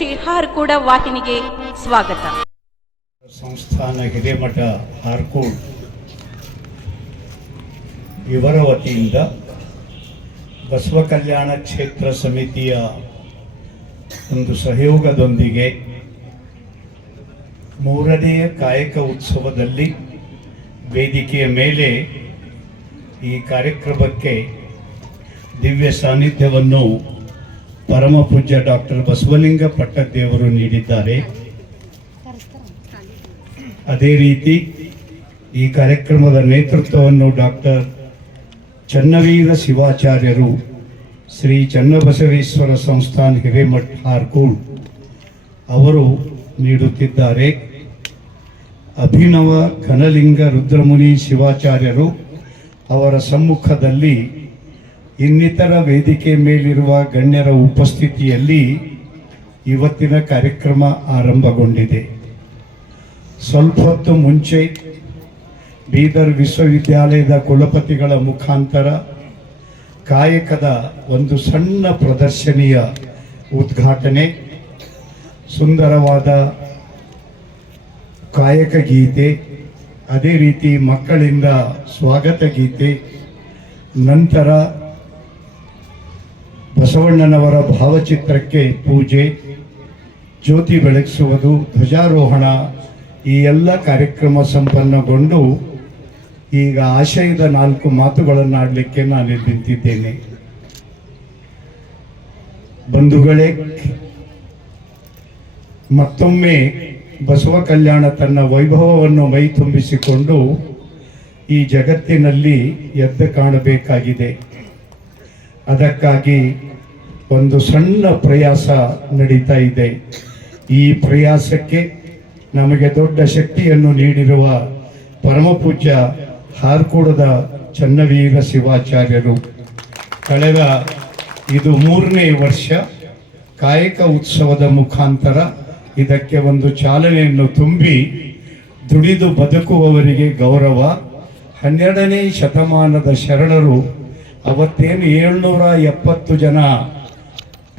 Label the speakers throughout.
Speaker 1: ಶ್ರೀ ಹಾರ್ಕೂಡ ವಾಹಿನಿಗೆ ಸ್ವಾಗತ.
Speaker 2: ಸಂಸ್ಥಾನ ಹಿರೇಮಠ ಹಾರ್ಕೋಡ್ ಇವರ ವತಿಯಿಂದ ಬಸವ ಕಲ್ಯಾಣ ಕ್ಷೇತ್ರ ಸಮಿತಿಯ ಒಂದು ಸಹಯೋಗದೊಂದಿಗೆ ಮೂರನೆಯ ಕಾಯಕ ಉತ್ಸವದಲ್ಲಿ ವೇದಿಕೆಯ ಮೇಲೆ ಈ ಕಾರ್ಯಕ್ರಮಕ್ಕೆ ದಿವ್ಯ ಸಾನ್ನಿಧ್ಯವನ್ನು ಪರಮ ಪೂಜ್ಯ ಡಾಕ್ಟರ್ ಬಸವಲಿಂಗ ಪಟ್ಟದೇವರು ನೀಡಿದ್ದಾರೆ. ಅದೇ ರೀತಿ ಈ ಕಾರ್ಯಕ್ರಮದ ನೇತೃತ್ವವನ್ನು ಡಾಕ್ಟರ್ ಚನ್ನವೀರ ಶಿವಾಚಾರ್ಯರು ಶ್ರೀ ಚನ್ನಬಸವೇಶ್ವರ ಸಂಸ್ಥಾನ ಹಿರೇಮಠ್ ಹಾರ್ಕೂಳ್ ಅವರು ನೀಡುತ್ತಿದ್ದಾರೆ. ಅಭಿನವ ಘನಲಿಂಗ ರುದ್ರಮುನಿ ಶಿವಾಚಾರ್ಯರು ಅವರ ಸಮ್ಮುಖದಲ್ಲಿ ಇನ್ನಿತರ ವೇದಿಕೆ ಮೇಲಿರುವ ಗಣ್ಯರ ಉಪಸ್ಥಿತಿಯಲ್ಲಿ ಇವತ್ತಿನ ಕಾರ್ಯಕ್ರಮ ಆರಂಭಗೊಂಡಿದೆ. ಸ್ವಲ್ಪ ಹೊತ್ತು ಮುಂಚೆ ಬೀದರ್ ವಿಶ್ವವಿದ್ಯಾಲಯದ ಕುಲಪತಿಗಳ ಮುಖಾಂತರ ಕಾಯಕದ ಒಂದು ಸಣ್ಣ ಪ್ರದರ್ಶನಿಯ ಉದ್ಘಾಟನೆ, ಸುಂದರವಾದ ಕಾಯಕ ಗೀತೆ, ಅದೇ ರೀತಿ ಮಕ್ಕಳಿಂದ ಸ್ವಾಗತ ಗೀತೆ, ನಂತರ ಬಸವಣ್ಣನವರ ಭಾವಚಿತ್ರಕ್ಕೆ ಪೂಜೆ, ಜ್ಯೋತಿ ಬೆಳಗಿಸುವುದು, ಧ್ವಜಾರೋಹಣ, ಈ ಎಲ್ಲ ಕಾರ್ಯಕ್ರಮ ಸಂಪನ್ನಗೊಂಡು ಈಗ ಆಶಯದ ನಾಲ್ಕು ಮಾತುಗಳನ್ನು ಆಡಲಿಕ್ಕೆ ನಾನು ನಿಂತಿದ್ದೇನೆ. ಬಂಧುಗಳೇ, ಮತ್ತೊಮ್ಮೆ ಬಸವ ಕಲ್ಯಾಣ ತನ್ನ ವೈಭವವನ್ನು ಮೈ ತುಂಬಿಸಿಕೊಂಡು ಈ ಜಗತ್ತಿನಲ್ಲಿ ಎದ್ದು ಕಾಣಬೇಕಾಗಿದೆ. ಅದಕ್ಕಾಗಿ ಒಂದು ಸಣ್ಣ ಪ್ರಯಾಸ ನಡೀತಾ ಇದೆ. ಈ ಪ್ರಯಾಸಕ್ಕೆ ನಮಗೆ ದೊಡ್ಡ ಶಕ್ತಿಯನ್ನು ನೀಡಿರುವ ಪರಮಪೂಜ್ಯ ಹಾರ್ಕೋಡದ ಚನ್ನವೀರ ಶಿವಾಚಾರ್ಯರು. ಕಳೆದ ಇದು ಮೂರನೇ ವರ್ಷ ಕಾಯಕ ಉತ್ಸವದ ಮುಖಾಂತರ ಇದಕ್ಕೆ ಒಂದು ಚಾಲನೆಯನ್ನು ತುಂಬಿ ದುಡಿದು ಬದುಕುವವರಿಗೆ ಗೌರವ. ಹನ್ನೆರಡನೇ ಶತಮಾನದ ಶರಣರು ಅವತ್ತೇನು ಏಳ್ನೂರ ಎಪ್ಪತ್ತು ಜನ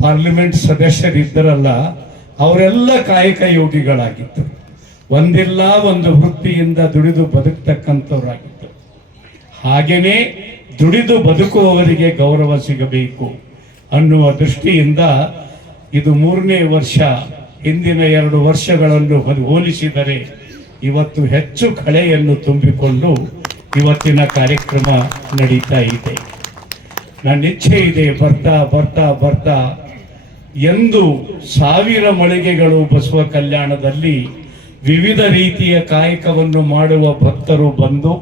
Speaker 2: ಪಾರ್ಲಿಮೆಂಟ್ ಸದಸ್ಯರಿದ್ದರಲ್ಲ, ಅವರೆಲ್ಲ ಕಾಯಕ ಯೋಗಿಗಳಾಗಿತ್ತು ಒಂದಿಲ್ಲ ಒಂದು ವೃತ್ತಿಯಿಂದ ದುಡಿದು ಬದುಕ್ತಕ್ಕಂಥವರಾಗಿತ್ತು ಹಾಗೆಯೇ ದುಡಿದು ಬದುಕುವವರಿಗೆ ಗೌರವ ಸಿಗಬೇಕು ಅನ್ನುವ ದೃಷ್ಟಿಯಿಂದ ಇದು ಮೂರನೇ ವರ್ಷ. ಹಿಂದಿನ ಎರಡು ವರ್ಷಗಳನ್ನು ಹೋಲಿಸಿದರೆ ಇವತ್ತು ಹೆಚ್ಚು ಕಳೆಯನ್ನು ತುಂಬಿಕೊಂಡು ಇವತ್ತಿನ ಕಾರ್ಯಕ್ರಮ ನಡೀತಾ ಇದೆ. ನನ್ನ ಇಚ್ಛೆ ಇದೆ, ಬರ್ತಾ ಬರ್ತಾ ಬರ್ತಾ. ಎಂದು ಸಾವಿರ ಮಳಿಗೆಗಳು ಬಸವ ಕಲ್ಯಾಣದಲ್ಲಿ ವಿವಿಧ ರೀತಿಯ ಕಾಯಕವನ್ನು ಮಾಡುವ ಭಕ್ತರು ಬಂದು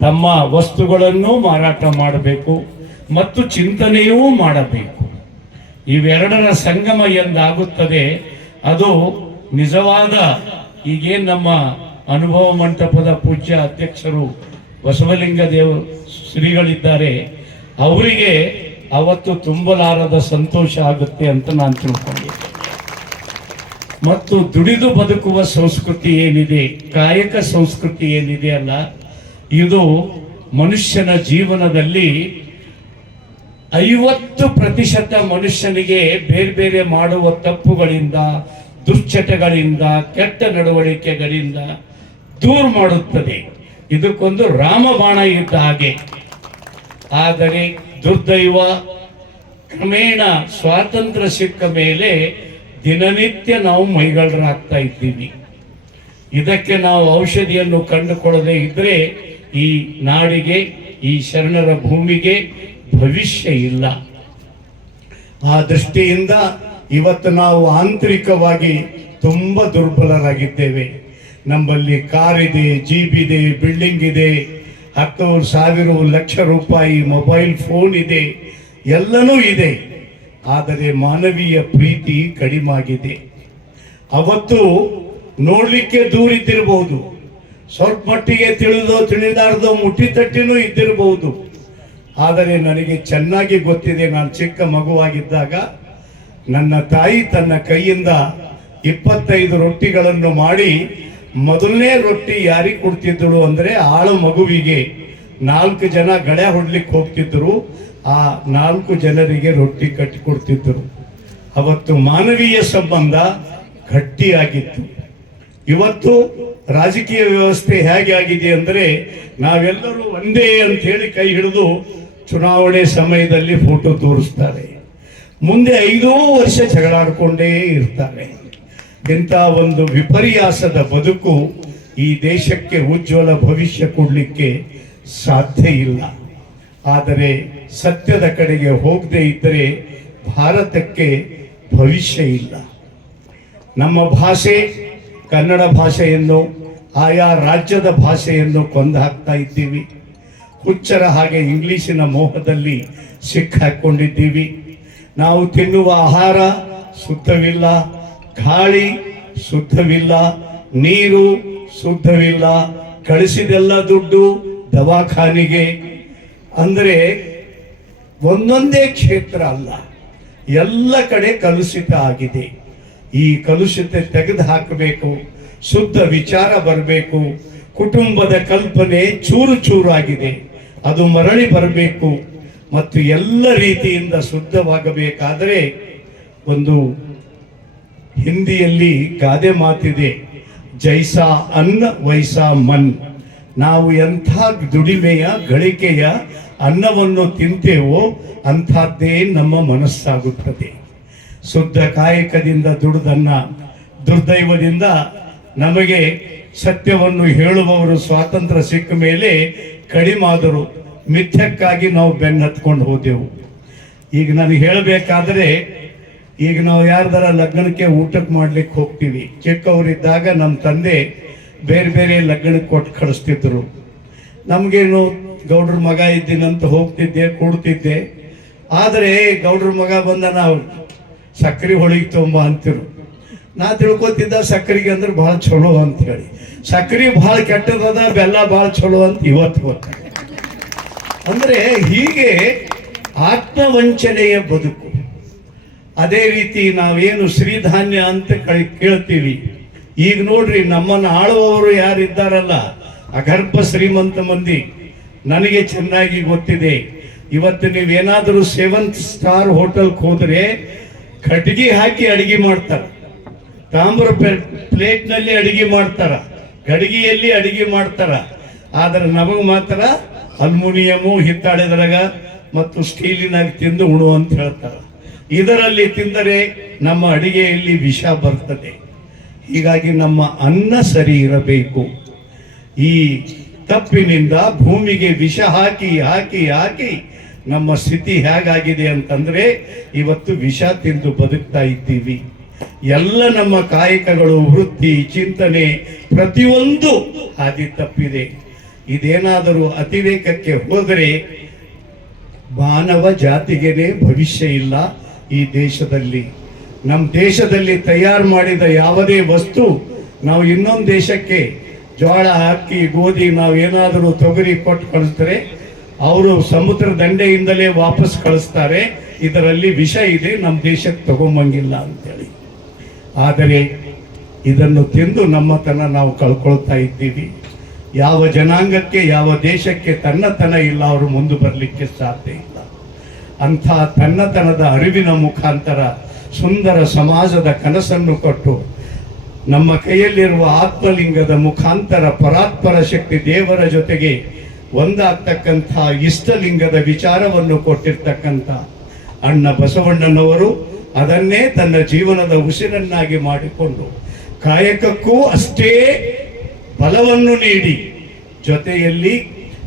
Speaker 2: ತಮ್ಮ ವಸ್ತುಗಳನ್ನು ಮಾರಾಟ ಮಾಡಬೇಕು ಮತ್ತು ಚಿಂತನೆಯೂ ಮಾಡಬೇಕು. ಇವೆರಡರ ಸಂಗಮ ಎಂದಾಗುತ್ತದೆ. ಅದು ನಿಜವಾದ ಈಗೇನು ನಮ್ಮ ಅನುಭವ ಮಂಟಪದ ಪೂಜ್ಯ ಅಧ್ಯಕ್ಷರು ಬಸವಲಿಂಗ ದೇವ ಶ್ರೀಗಳಿದ್ದಾರೆ. ಅವರಿಗೆ ಅವತ್ತು ತುಂಬಲಾರದ ಸಂತೋಷ ಆಗುತ್ತೆ ಅಂತ ನಾನು ತಿಳ್ಕೊಂಡೆ ಮತ್ತು ದುಡಿದು ಬದುಕುವ ಸಂಸ್ಕೃತಿ ಏನಿದೆ, ಕಾಯಕ ಸಂಸ್ಕೃತಿ ಏನಿದೆ ಅಲ್ಲ, ಇದು ಮನುಷ್ಯನ ಜೀವನದಲ್ಲಿ ಐವತ್ತು ಪ್ರತಿಶತ ಮನುಷ್ಯನಿಗೆ ಬೇರೆ ಬೇರೆ ಮಾಡುವ ತಪ್ಪುಗಳಿಂದ, ದುಶ್ಚಟಗಳಿಂದ, ಕೆಟ್ಟ ನಡವಳಿಕೆಗಳಿಂದ ದೂರ ಮಾಡುತ್ತದೆ. ಇದಕ್ಕೊಂದು ರಾಮಬಾಣ ಇದ್ದ ಹಾಗೆ. ಆದರೆ ದುರ್ದೈವ ಕ್ರಮೇಣ ಸ್ವಾತಂತ್ರ್ಯ ಸಿಕ್ಕ ಮೇಲೆ ದಿನನಿತ್ಯ ನಾವು ಮೈಗಳರಾಗ್ತಾ ಇದ್ದೀವಿ. ಇದಕ್ಕೆ ನಾವು ಔಷಧಿಯನ್ನು ಕಂಡುಕೊಳ್ಳದೆ ಇದ್ರೆ ಈ ನಾಡಿಗೆ, ಈ ಶರಣರ ಭೂಮಿಗೆ ಭವಿಷ್ಯ ಇಲ್ಲ. ಆ ದೃಷ್ಟಿಯಿಂದ ಇವತ್ತು ನಾವು ಆಂತರಿಕವಾಗಿ ತುಂಬ ದುರ್ಬಲರಾಗಿದ್ದೇವೆ. ನಮ್ಮಲ್ಲಿ ಕಾರಿದೆ ಜೀಪ್ ಇದೆ ಬಿಲ್ಡಿಂಗ್ ಇದೆ. ಹತ್ತು ಸಾವಿರ ಲಕ್ಷ ರೂಪಾಯಿ ಮೊಬೈಲ್ ಫೋನ್ ಇದೆ, ಎಲ್ಲನೂ ಇದೆ, ಆದರೆ ಮಾನವೀಯ ಪ್ರೀತಿ ಕಡಿಮಾಗಿದೆ. ಅವತ್ತು ನೋಡಲಿಕ್ಕೆ ದೂರ ಇದ್ದಿರಬಹುದು ಸ್ವಲ್ಪ ಮಟ್ಟಿಗೆ ತಿಳಿದೋ ತಿಳಿದಾರ್ದೋ ಮುಟ್ಟಿ ತಟ್ಟಿನೂ ಇದ್ದಿರಬಹುದು ಆದರೆ ನನಗೆ ಚೆನ್ನಾಗಿ ಗೊತ್ತಿದೆ, ನಾನು ಚಿಕ್ಕ ಮಗುವಾಗಿದ್ದಾಗ ನನ್ನ ತಾಯಿ ತನ್ನ ಕೈಯಿಂದ ಇಪ್ಪತ್ತೈದು ರೊಟ್ಟಿಗಳನ್ನು ಮಾಡಿ ಮೊದಲನೇ ರೊಟ್ಟಿ ಯಾರಿಗೆ ಕೊಡ್ತಿದ್ದಳು ಅಂದ್ರೆ ಆಳು ಮಗುವಿಗೆ. ನಾಲ್ಕು ಜನ ಗಳೆ ಹೊಡ್ಲಿಕ್ಕೆ ಹೋಗ್ತಿದ್ರು ಆ ನಾಲ್ಕು ಜನರಿಗೆ ರೊಟ್ಟಿ ಕಟ್ಟಿ ಕೊಡ್ತಿದ್ರು ಅವತ್ತು ಮಾನವೀಯ ಸಂಬಂಧ ಗಟ್ಟಿಯಾಗಿತ್ತು. ಇವತ್ತು ರಾಜಕೀಯ ವ್ಯವಸ್ಥೆ ಹೇಗೆ ಆಗಿದೆ ಅಂದರೆ ನಾವೆಲ್ಲರೂ ಒಂದೇ ಅಂತ ಹೇಳಿ ಕೈ ಹಿಡಿದು ಚುನಾವಣೆ ಸಮಯದಲ್ಲಿ ಫೋಟೋ ತೋರಿಸ್ತಾರೆ. ಮುಂದೆ ಐದೂ ವರ್ಷ ಜಗಳಾಡ್ಕೊಂಡೇ ಇರ್ತಾರೆ. ಇಂಥ ಒಂದು ವಿಪರ್ಯಾಸದ ಬದುಕು ಈ ದೇಶಕ್ಕೆ ಉಜ್ವಲ ಭವಿಷ್ಯ ಕೊಡಲಿಕ್ಕೆ ಸಾಧ್ಯ ಇಲ್ಲ. ಆದರೆ ಸತ್ಯದ ಕಡೆಗೆ ಹೋಗದೆ ಇದ್ದರೆ ಭಾರತಕ್ಕೆ ಭವಿಷ್ಯ ಇಲ್ಲ. ನಮ್ಮ ಭಾಷೆ, ಕನ್ನಡ ಭಾಷೆಯನ್ನು, ಆಯಾ ರಾಜ್ಯದ ಭಾಷೆಯನ್ನು ಕೊಂದು ಹಾಕ್ತಾ ಇದ್ದೀವಿ. ಹುಚ್ಚರ ಹಾಗೆ ಇಂಗ್ಲೀಷಿನ ಮೋಹದಲ್ಲಿ ಸಿಕ್ಕಾಕೊಂಡಿದ್ದೀವಿ. ನಾವು ತಿನ್ನುವ ಆಹಾರ ಶುದ್ಧವಿಲ್ಲ ಗಾಳಿ ಶುದ್ಧವಿಲ್ಲ, ನೀರು ಶುದ್ಧವಿಲ್ಲ. ಕಳಿಸಿದೆಲ್ಲ ದುಡ್ಡು ದವಾಖಾನಿಗೆ. ಅಂದರೆ ಒಂದೊಂದೇ ಕ್ಷೇತ್ರ ಅಲ್ಲ, ಎಲ್ಲ ಕಡೆ ಕಲುಷಿತ ಆಗಿದೆ. ಈ ಕಲುಷಿತ ತೆಗೆದು ಹಾಕಬೇಕು, ಶುದ್ಧ ವಿಚಾರ ಬರಬೇಕು, ಕುಟುಂಬದ ಕಲ್ಪನೆ ಚೂರು ಚೂರಾಗಿದೆ, ಅದು ಮರಳಿ ಬರಬೇಕು. ಮತ್ತು ಎಲ್ಲ ರೀತಿಯಿಂದ ಶುದ್ಧವಾಗಬೇಕಾದರೆ ಒಂದು ಹಿಂದಿಯಲ್ಲಿ ಗಾದೆ ಮಾತಿದೆ, ಜೈಸಾ ಅನ್ನ ವೈಸಾ ಮನ್. ನಾವು ಎಂಥ ದುಡಿಮೆಯ, ಗಳಿಕೆಯ ಅನ್ನವನ್ನು ತಿಂತೇವೋ ಅಂಥದ್ದೇ ನಮ್ಮ ಮನಸ್ಸಾಗುತ್ತದೆ. ಶುದ್ಧ ಕಾಯಕದಿಂದ ದುಡಿದನ್ನ, ದುರ್ದೈವದಿಂದ ನಮಗೆ ಸತ್ಯವನ್ನು ಹೇಳುವವರು ಸ್ವಾತಂತ್ರ್ಯ ಸಿಕ್ಕ ಮೇಲೆ ಕಡಿಮಾದರು ಮಿಥ್ಯಕ್ಕಾಗಿ ನಾವು ಬೆನ್ನತ್ಕೊಂಡು ಹೋದೆವು. ಈಗ ನನಗೆ ಹೇಳಬೇಕಾದ್ರೆ ಈಗ ನಾವು ಯಾರ್ದಾರ ಲಗ್ನಕ್ಕೆ ಊಟಕ್ಕೆ ಮಾಡ್ಲಿಕ್ಕೆ ಹೋಗ್ತೀವಿ. ಚಿಕ್ಕವರಿದ್ದಾಗ ನಮ್ಮ ತಂದೆ ಬೇರೆ ಬೇರೆ ಲಗ್ನಕ್ಕೆ ಕೊಟ್ಟು ಕಳಿಸ್ತಿದ್ರು. ನಮಗೇನು ಗೌಡ್ರ ಮಗ ಇದ್ದೀನಂತ ಹೋಗ್ತಿದ್ದೆ, ಕೂಡ್ತಿದ್ದೆ. ಆದರೆ ಗೌಡ್ರ ಮಗ ಬಂದ ನಾವು ಸಕ್ಕರೆ ಹೊಳಿಗೆ ತೊಂಬ ಅಂತಿರು. ನಾ ತಿಳ್ಕೊತಿದ್ದ ಸಕ್ಕರೆಗೆ ಅಂದ್ರೆ ಭಾಳ ಚಲೋ ಅಂತ ಹೇಳಿ. ಸಕ್ಕರೆ ಭಾಳ ಕೆಟ್ಟದದ, ಬೆಲ್ಲ ಭಾಳ ಚಲೋ ಅಂತ ಇವತ್ತು ಗೊತ್ತಾಗ ಅಂದ್ರೆ ಹೀಗೆ ಆತ್ಮವಂಚನೆಯ ಬದುಕು. ಅದೇ ರೀತಿ ನಾವೇನು ಶ್ರೀಧಾನ್ಯ ಅಂತ ಕಳಿ ಕೇಳ್ತೀವಿ. ಈಗ ನೋಡ್ರಿ ನಮ್ಮನ್ನು ಆಳುವವರು ಯಾರಿದ್ದಾರಲ್ಲ ಅಗರ್ಭ ಶ್ರೀಮಂತ ಮಂದಿ. ನನಗೆ ಚೆನ್ನಾಗಿ ಗೊತ್ತಿದೆ. ಇವತ್ತು ನೀವೇನಾದರೂ ಸೆವೆಂತ್ ಸ್ಟಾರ್ ಹೋಟೆಲ್ಗೆ ಹೋದರೆ ಕಟ್ಟಿಗೆ ಹಾಕಿ ಅಡಿಗೆ ಮಾಡ್ತಾರೆ. ತಾಮ್ರ ಪ್ಲೇಟ್ನಲ್ಲಿ ಅಡಿಗೆ ಮಾಡ್ತಾರ, ಗಡಿಗೆಯಲ್ಲಿ ಅಡಿಗೆ ಮಾಡ್ತಾರ. ಆದ್ರೆ ನಮಗೆ ಮಾತ್ರ ಅಲ್ಮೋನಿಯಮು, ಹಿತ್ತಾಳೆದ್ರಾಗ ಮತ್ತು ಸ್ಟೀಲಿನಾಗ ತಿಂದು ಉಣು ಅಂತ ಹೇಳ್ತಾರ. ಇದರಲ್ಲಿ ತಿಂದರೆ ನಮ್ಮ ಅಡಿಗೆಯಲ್ಲಿ ವಿಷ ಬರ್ತದೆ. ಹೀಗಾಗಿ ನಮ್ಮ ಅನ್ನ ಸರಿ ಇರಬೇಕು. ಈ ತಪ್ಪಿನಿಂದ ಭೂಮಿಗೆ ವಿಷ ಹಾಕಿ ಹಾಕಿ ಹಾಕಿ ನಮ್ಮ ಸ್ಥಿತಿ ಹೇಗಾಗಿದೆ ಅಂತಂದರೆ ಇವತ್ತು ವಿಷ ತಿಂದು ಬದುಕ್ತಾ ಇದ್ದೀವಿ. ಎಲ್ಲ ನಮ್ಮ ಕಾಯಕಗಳು, ವೃತ್ತಿ, ಚಿಂತನೆ ಪ್ರತಿಯೊಂದು ಹಾದಿ ತಪ್ಪಿದೆ. ಇದೇನಾದರೂ ಅತಿರೇಕಕ್ಕೆ ಹೋದರೆ ಮಾನವ ಜಾತಿಗೆನೆ ಭವಿಷ್ಯ ಇಲ್ಲ. ಈ ದೇಶದಲ್ಲಿ ನಮ್ಮ ದೇಶದಲ್ಲಿ ತಯಾರು ಮಾಡಿದ ಯಾವುದೇ ವಸ್ತು ನಾವು ಇನ್ನೊಂದು ದೇಶಕ್ಕೆ ಜೋಳ ಹಾಕಿ, ಗೋಧಿ ನಾವು ಏನಾದರೂ ತೊಗರಿ ಕೊಟ್ಟು ಕಳಿಸ್ತಾರೆ, ಅವರು ಸಮುದ್ರ ದಂಡೆಯಿಂದಲೇ ವಾಪಸ್ ಕಳಿಸ್ತಾರೆ. ಇದರಲ್ಲಿ ವಿಷ ಇದೆ ನಮ್ಮ ದೇಶಕ್ಕೆ ತಗೊಂಬಂಗಿಲ್ಲ ಅಂತೇಳಿ. ಆದರೆ ಇದನ್ನು ತಿಂದು ನಮ್ಮತನ ನಾವು ಕಳ್ಕೊಳ್ತಾ ಇದ್ದೀವಿ. ಯಾವ ಜನಾಂಗಕ್ಕೆ, ಯಾವ ದೇಶಕ್ಕೆ ತನ್ನತನ ಇಲ್ಲ, ಅವರು ಮುಂದೆ ಬರಲಿಕ್ಕೆ ಸಾಧ್ಯ ಅಂಥ ತನ್ನತನದ ಅರಿವಿನ ಮುಖಾಂತರ ಸುಂದರ ಸಮಾಜದ ಕನಸನ್ನು ಕೊಟ್ಟು ನಮ್ಮ ಕೈಯಲ್ಲಿರುವ ಆತ್ಮಲಿಂಗದ ಮುಖಾಂತರ ಪರಾತ್ಪರ ಶಕ್ತಿ ದೇವರ ಜೊತೆಗೆ ಒಂದಾಗ್ತಕ್ಕಂಥ ಇಷ್ಟಲಿಂಗದ ವಿಚಾರವನ್ನು ಕೊಟ್ಟಿರ್ತಕ್ಕಂಥ ಅಣ್ಣ ಬಸವಣ್ಣನವರು ಅದನ್ನೇ ತನ್ನ ಜೀವನದ ಉಸಿರನ್ನಾಗಿ ಮಾಡಿಕೊಂಡು ಕಾಯಕಕ್ಕೂ ಅಷ್ಟೇ ಬಲವನ್ನು ನೀಡಿ ಜೊತೆಯಲ್ಲಿ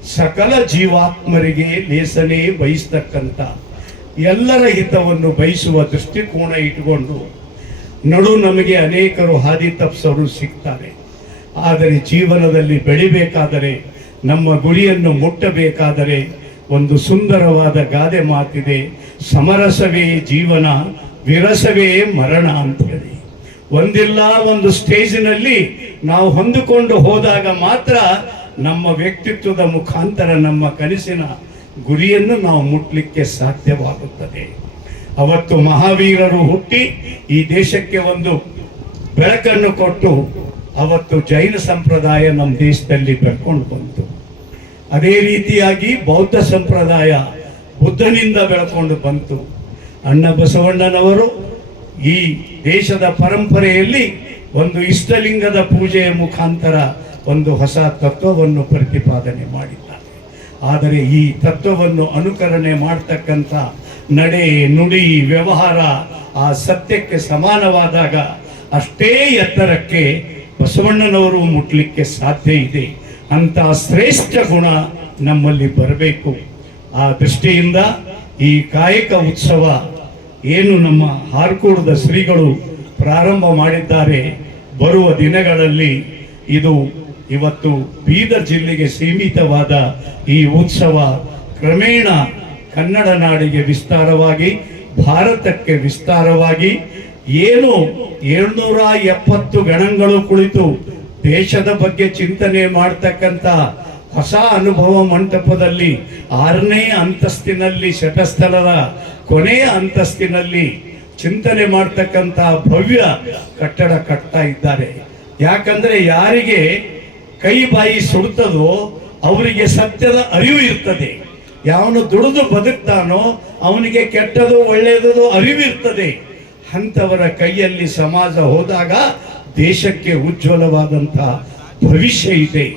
Speaker 2: ಸಕಲ ಜೀವಾತ್ಮರಿಗೆ ನೇಸನೆ ಬಯಸ್ತಕ್ಕಂಥ ಎಲ್ಲರ ಹಿತವನ್ನು ಬಯಸುವ ದೃಷ್ಟಿಕೋನ ಇಟ್ಟುಕೊಂಡು ನಡು ನಮಗೆ ಅನೇಕರು ಹಾದಿ ತಪ್ಪಿಸೋರು ಸಿಗ್ತಾರೆ. ಆದರೆ ಜೀವನದಲ್ಲಿ ಬೆಳಿಬೇಕಾದರೆ, ನಮ್ಮ ಗುರಿಯನ್ನು ಮುಟ್ಟಬೇಕಾದರೆ ಒಂದು ಸುಂದರವಾದ ಗಾದೆ ಮಾತಿದೆ, ಸಮರಸವೇ ಜೀವನ, ವಿರಸವೇ ಮರಣ ಅಂತ ಹೇಳಿ ಒಂದಿಲ್ಲ ಒಂದು ಸ್ಟೇಜಿನಲ್ಲಿ ನಾವು ಹೊಂದಿಕೊಂಡು ಹೋದಾಗ ಮಾತ್ರ ನಮ್ಮ ವ್ಯಕ್ತಿತ್ವದ ಮುಖಾಂತರ ನಮ್ಮ ಕನಸಿನ ಗುರಿಯನ್ನು ನಾವು ಮುಟ್ಲಿಕ್ಕೆ ಸಾಧ್ಯವಾಗುತ್ತದೆ. ಅವತ್ತು ಮಹಾವೀರರು ಹುಟ್ಟಿ ಈ ದೇಶಕ್ಕೆ ಒಂದು ಬೆಳಕನ್ನು ಕೊಟ್ಟು ಅವತ್ತು ಜೈನ ಸಂಪ್ರದಾಯ ನಮ್ಮ ದೇಶದಲ್ಲಿ ಬೆಳ್ಕೊಂಡು ಬಂತು. ಅದೇ ರೀತಿಯಾಗಿ ಬೌದ್ಧ ಸಂಪ್ರದಾಯ ಬುದ್ಧನಿಂದ ಬೆಳ್ಕೊಂಡು ಬಂತು. ಅಣ್ಣ ಬಸವಣ್ಣನವರು ಈ ದೇಶದ ಪರಂಪರೆಯಲ್ಲಿ ಒಂದು ಇಷ್ಟಲಿಂಗದ ಪೂಜೆಯ ಮುಖಾಂತರ ಒಂದು ಹೊಸ ತತ್ವವನ್ನು ಪ್ರತಿಪಾದನೆ ಮಾಡಿದ್ದಾರೆ. ಆದರೆ ಈ ತತ್ವವನ್ನು ಅನುಕರಣೆ ಮಾಡ್ತಕ್ಕಂಥ ನಡೆ, ನುಡಿ, ವ್ಯವಹಾರ ಆ ಸತ್ಯಕ್ಕೆ ಸಮಾನವಾದಾಗ ಅಷ್ಟೇ ಎತ್ತರಕ್ಕೆ ಬಸವಣ್ಣನವರು ಮುಟ್ಲಿಕ್ಕೆ ಸಾಧ್ಯ ಇದೆ. ಅಂತ ಶ್ರೇಷ್ಠ ಗುಣ ನಮ್ಮಲ್ಲಿ ಬರಬೇಕು. ಆ ದೃಷ್ಟಿಯಿಂದ ಈ ಕಾಯಕ ಉತ್ಸವ ಏನು ನಮ್ಮ ಹಾರ್ಕೂಡದ ಶ್ರೀಗಳು ಪ್ರಾರಂಭ ಮಾಡಿದ್ದಾರೆ. ಬರುವ ದಿನಗಳಲ್ಲಿ ಇದು ಇವತ್ತು ಬೀದರ್ ಜಿಲ್ಲೆಗೆ ಸೀಮಿತವಾದ ಈ ಉತ್ಸವ ಕ್ರಮೇಣ ಕನ್ನಡ ನಾಡಿಗೆ ವಿಸ್ತಾರವಾಗಿ, ಭಾರತಕ್ಕೆ ವಿಸ್ತಾರವಾಗಿ, ಏನು ಏಳ್ನೂರ ಎಪ್ಪತ್ತು ಗಣಗಳು ಕುಳಿತು ದೇಶದ ಬಗ್ಗೆ ಚಿಂತನೆ ಮಾಡ್ತಕ್ಕಂಥ ಹೊಸ ಅನುಭವ ಮಂಟಪದಲ್ಲಿ, ಆರನೇ ಅಂತಸ್ತಿನಲ್ಲಿ ಶತಸ್ಥಲದ ಕೊನೆಯ ಅಂತಸ್ತಿನಲ್ಲಿ ಚಿಂತನೆ ಮಾಡ್ತಕ್ಕಂಥ ಭವ್ಯ ಕಟ್ಟಡ ಕಟ್ತಾ ಇದ್ದಾರೆ. ಯಾಕಂದ್ರೆ ಯಾರಿಗೆ ಕೈ ಬಾಯಿ ಸುಡ್ತದೋ ಅವರಿಗೆ ಸತ್ಯದ ಅರಿವು ಇರ್ತದೆ. ಯಾವನು ದುಡಿದು ಬದುಕ್ತಾನೋ ಅವನಿಗೆ ಕೆಟ್ಟದು ಒಳ್ಳೆಯದು ಅರಿವು ಇರ್ತದೆ. ಅಂಥವರ ಕೈಯಲ್ಲಿ ಸಮಾಜ ಹೋದಾಗ ದೇಶಕ್ಕೆ ಉಜ್ವಲವಾದಂಥ ಭವಿಷ್ಯ ಇದೆ.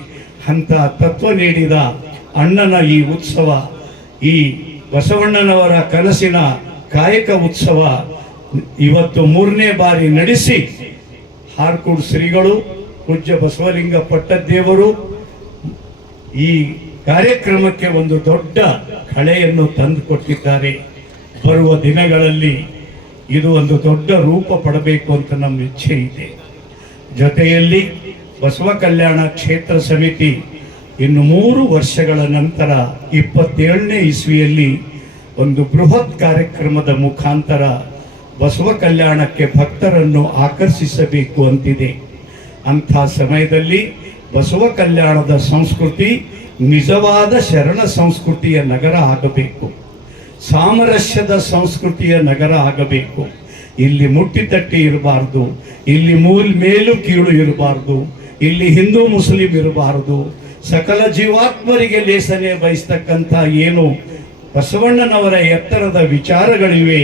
Speaker 2: ಅಂತ ತತ್ವ ನೀಡಿದ ಅಣ್ಣನ ಈ ಉತ್ಸವ, ಈ ಬಸವಣ್ಣನವರ ಕನಸಿನ ಕಾಯಕ ಉತ್ಸವ ಇವತ್ತು ಮೂರನೇ ಬಾರಿ ನಡೆಸಿ ಹಾರ್ಕೂಡ್ ಶ್ರೀಗಳು ಪೂಜ್ಯ ಬಸವಲಿಂಗ ಪಟ್ಟದೇವರು ಈ ಕಾರ್ಯಕ್ರಮಕ್ಕೆ ಒಂದು ದೊಡ್ಡ ಕಳೆಯನ್ನು ತಂದು ಕೊಟ್ಟಿದ್ದಾರೆ ಬರುವ ದಿನಗಳಲ್ಲಿ ಇದು ಒಂದು ದೊಡ್ಡ ರೂಪ ಪಡಬೇಕು ಅಂತ ನಮ್ಮ ಇಚ್ಛೆ ಇದೆ. ಜೊತೆಯಲ್ಲಿ ಬಸವ ಕಲ್ಯಾಣ ಕ್ಷೇತ್ರ ಸಮಿತಿ ಇನ್ನು ಮೂರು ವರ್ಷಗಳ ನಂತರ ಇಪ್ಪತ್ತೇಳನೇ ಇಸ್ವಿಯಲ್ಲಿ ಒಂದು ಬೃಹತ್ ಕಾರ್ಯಕ್ರಮದ ಮುಖಾಂತರ ಬಸವ ಕಲ್ಯಾಣಕ್ಕೆ ಭಕ್ತರನ್ನು ಆಕರ್ಷಿಸಬೇಕು ಅಂತಿದೆ. ಅಂಥ ಸಮಯದಲ್ಲಿ ಬಸವ ಕಲ್ಯಾಣದ ಸಂಸ್ಕೃತಿ ನಿಜವಾದ ಶರಣ ಸಂಸ್ಕೃತಿಯ ನಗರ ಆಗಬೇಕು. ಸಾಮರಸ್ಯದ ಸಂಸ್ಕೃತಿಯ ನಗರ ಆಗಬೇಕು. ಇಲ್ಲಿ ಮುಟ್ಟಿತಟ್ಟಿ ಇರಬಾರ್ದು, ಇಲ್ಲಿ ಮೂಲ್ ಮೇಲು ಕೀಳು ಇರಬಾರ್ದು, ಇಲ್ಲಿ ಹಿಂದೂ ಮುಸ್ಲಿಂ ಇರಬಾರದು. ಸಕಲ ಜೀವಾತ್ಮರಿಗೆ ಲೇಸನೆ ಬಯಸ್ತಕ್ಕಂಥ ಏನು ಬಸವಣ್ಣನವರ ಎತ್ತರದ ವಿಚಾರಗಳಿವೆ,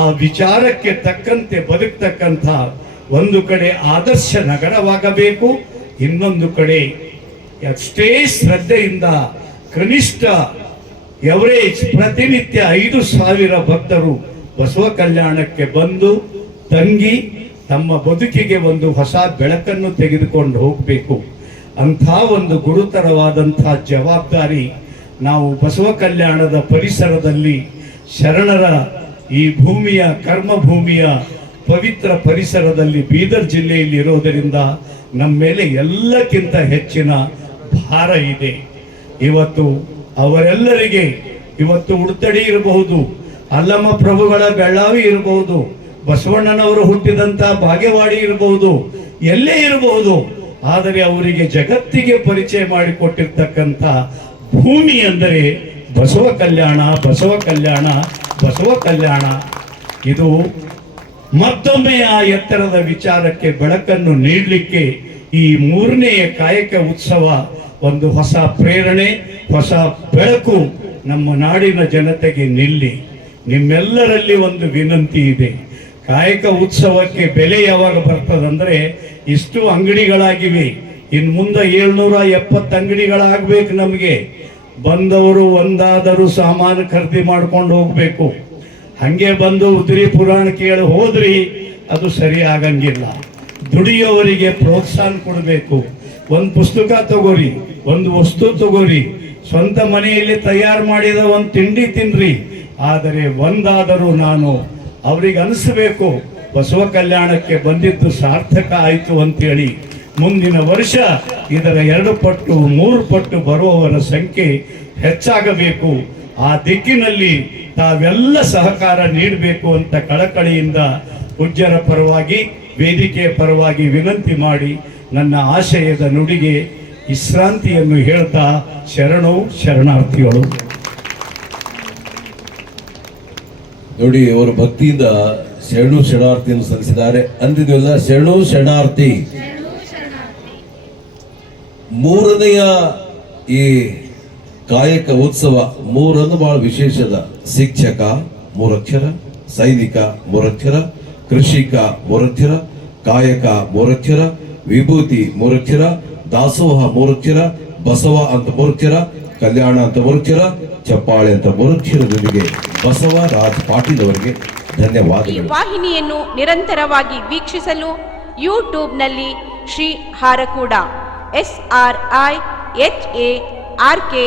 Speaker 2: ಆ ವಿಚಾರಕ್ಕೆ ತಕ್ಕಂತೆ ಬದುಕ್ತಕ್ಕಂಥ ಒಂದು ಕಡೆ ಆದರ್ಶ ನಗರವಾಗಬೇಕು, ಇನ್ನೊಂದು ಕಡೆ ಎಷ್ಟೇ ಶ್ರದ್ಧೆಯಿಂದ ಕನಿಷ್ಠ ಎವರೇಜ್ ಪ್ರತಿನಿತ್ಯ ಐದು ಸಾವಿರ ಭಕ್ತರು ಬಸವ ಕಲ್ಯಾಣಕ್ಕೆ ಬಂದು ತಂಗಿ ತಮ್ಮ ಬದುಕಿಗೆ ಒಂದು ಹೊಸ ಬೆಳಕನ್ನು ತೆಗೆದುಕೊಂಡು ಹೋಗಬೇಕು. ಅಂಥ ಒಂದು ಗುರುತರವಾದಂಥ ಜವಾಬ್ದಾರಿ ನಾವು ಬಸವ ಕಲ್ಯಾಣದ ಪರಿಸರದಲ್ಲಿ ಶರಣರ ಈ ಭೂಮಿಯ ಕರ್ಮ ಭೂಮಿಯ ಪವಿತ್ರ ಪರಿಸರದಲ್ಲಿ ಬೀದರ್ ಜಿಲ್ಲೆಯಲ್ಲಿ ಇರೋದರಿಂದ ನಮ್ಮ ಮೇಲೆ ಎಲ್ಲಕ್ಕಿಂತ ಹೆಚ್ಚಿನ ಭಾರ ಇದೆ. ಇವತ್ತು ಅವರೆಲ್ಲರಿಗೆ ಇವತ್ತು ಉಡ್ತಡಿ ಇರಬಹುದು, ಅಲ್ಲಮ್ಮ ಪ್ರಭುಗಳ ಬೆಳ್ಳಾವಿ ಇರಬಹುದು, ಬಸವಣ್ಣನವರು ಹುಟ್ಟಿದಂತ ಬಾಗೇವಾಡಿ ಇರಬಹುದು, ಎಲ್ಲೇ ಇರಬಹುದು, ಆದರೆ ಅವರಿಗೆ ಜಗತ್ತಿಗೆ ಪರಿಚಯ ಮಾಡಿಕೊಟ್ಟಿರ್ತಕ್ಕಂಥ ಭೂಮಿ ಅಂದರೆ ಬಸವ ಕಲ್ಯಾಣ ಬಸವ ಕಲ್ಯಾಣ ಬಸವ ಕಲ್ಯಾಣ. ಇದು ಮತ್ತೊಮ್ಮೆ ಆ ಎತ್ತರದ ವಿಚಾರಕ್ಕೆ ಬೆಳಕನ್ನು ನೀಡಲಿಕ್ಕೆ ಈ ಮೂರನೆಯ ಕಾಯಕ ಉತ್ಸವ ಒಂದು ಹೊಸ ಪ್ರೇರಣೆ, ಹೊಸ ಬೆಳಕು ನಮ್ಮ ನಾಡಿನ ಜನತೆಗೆ ನಿಲ್ಲಿ. ನಿಮ್ಮೆಲ್ಲರಲ್ಲಿ ಒಂದು ವಿನಂತಿ ಇದೆ. ಕಾಯಕ ಉತ್ಸವಕ್ಕೆ ಬೆಲೆ ಯಾವಾಗ ಬರ್ತದಂದ್ರೆ ಇಷ್ಟು ಅಂಗಡಿಗಳಾಗಿವೆ. ಇನ್ನು ಮುಂದೆ ಏಳ್ನೂರ ಎಪ್ಪತ್ತು ಅಂಗಡಿಗಳಾಗಬೇಕು ನಮಗೆ. ಬಂದವರು ಒಂದಾದರೂ ಸಾಮಾನು ಖರೀದಿ ಮಾಡ್ಕೊಂಡು ಹೋಗ್ಬೇಕು. ಹಂಗೆ ಬಂದು ಉದ್ರಿ ಪುರಾಣ ಕೇಳಿ ಹೋದ್ರಿ, ಅದು ಸರಿ ಆಗಂಗಿಲ್ಲ. ದುಡಿಯೋವರಿಗೆ ಪ್ರೋತ್ಸಾಹ ಕೊಡಬೇಕು. ಒಂದು ಪುಸ್ತಕ ತಗೋರಿ, ಒಂದು ವಸ್ತು ತಗೋರಿ. ಸ್ವಂತ ಮನೆಯಲ್ಲಿ ತಯಾರು ಮಾಡಿದ ಒಂದು ತಿಂಡಿ ತಿನ್ರಿ. ಆದರೆ ಒಂದಾದರೂ ನಾನು ಅವ್ರಿಗೆ ಅನಿಸ್ಬೇಕು, ಬಸವ ಕಲ್ಯಾಣಕ್ಕೆ ಬಂದಿದ್ದು ಸಾರ್ಥಕ ಆಯಿತು ಅಂತೇಳಿ. ಮುಂದಿನ ವರ್ಷ ಇದರ ಎರಡು ಪಟ್ಟು, ಮೂರು ಪಟ್ಟು ಬರುವವರ ಸಂಖ್ಯೆ ಹೆಚ್ಚಾಗಬೇಕು. ಆ ದಿಕ್ಕಿನಲ್ಲಿ ತಾವೆಲ್ಲ ಸಹಕಾರ ನೀಡಬೇಕು ಅಂತ ಕಳಕಳಿಯಿಂದ ಪೂಜ್ಯರ ಪರವಾಗಿ ವೇದಿಕೆಯ ಪರವಾಗಿ ವಿನಂತಿ ಮಾಡಿ ನನ್ನ ಆಶಯದ ನುಡಿಗೆ ವಿಶ್ರಾಂತಿಯನ್ನು ಹೇಳ್ತಾ ಶರಣವು ಶರಣಾರ್ಥಿಗಳು.
Speaker 3: ನೋಡಿ ಅವರು ಭಕ್ತಿಯಿಂದ ಶರಣು ಶರಣಾರ್ಥಿಯನ್ನು ಸಲ್ಲಿಸಿದ್ದಾರೆ. ಅಂದಿದ್ವಲ್ಲ ಶರಣು ಶರಣಾರ್ಥಿ. ಮೂರನೆಯ ಈ ಕಾಯಕ ಉತ್ಸವ ಮೂರನ್ನು ಬಹಳ ವಿಶೇಷದ. ಶಿಕ್ಷಕ ಮೂರಕ್ಷರ, ಸೈನಿಕ ಮೂರಕ್ಷರ, ಕೃಷಿಕ ಮೂರಕ್ಷರ ಕಾಯಕ ಮೂರಕ್ಷರ, ವಿಭೂತಿ ಮೂರಕ್ಷರ, ದಾಸೋಹ ಮೂರಕ್ಷರ, ಬಸವ ಅಂತ ಮೂರಕ್ಷರ, ಕಲ್ಯಾಣ ಅಂತ ಮೂರಕ್ಷರ, ಚಪ್ಪಾಳೆ ಅಂತ ಮೂರಕ್ಷರದೊಂದಿಗೆ ಬಸವ ರಾಜ್ ಪಾಟೀಲ್ ಅವರಿಗೆ ಧನ್ಯವಾದ
Speaker 1: ವಾಹಿನಿಯನ್ನು ನಿರಂತರವಾಗಿ ವೀಕ್ಷಿಸಲು ಯೂಟ್ಯೂಬ್ನಲ್ಲಿ Shri Harakuda, S R I, H A, R K